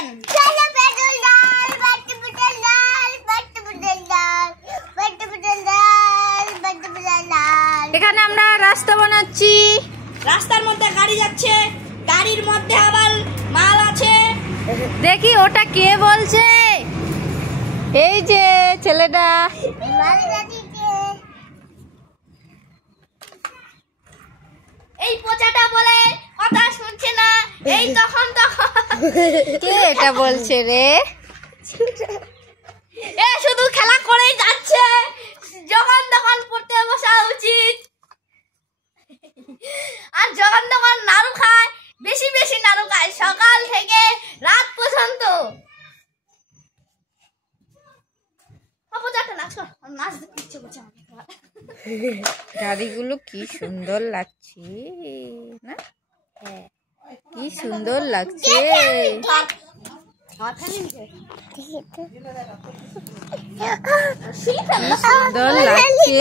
বলবেন। এখানে আমরা রাস্তা বানাচ্ছি, রাস্তার মধ্যে গাড়ি যাচ্ছে, গাড়ির মধ্যে আবার মাল আছে। দেখি ওটা কে বলছে, এই যে ছেলেটা। এই পচাটা বলে কথা শুনছে না, এই তখন কে এটা বলছে রে? এ শুধু খেলা করেই যাচ্ছে, যখন তখন পড়তে বসা উচিত। আর যখন তখন নাড়ু খায়, বেশি বেশি নাড়ু খায়, সকাল থেকে রাত পর্যন্ত। নাচ দেখতে ইচ্ছে করছে আমাকে। গাড়িগুলো কি সুন্দর লাগছে না? হ্যাঁ, কি সুন্দর লাগছে। কি সুন্দর লাগছে।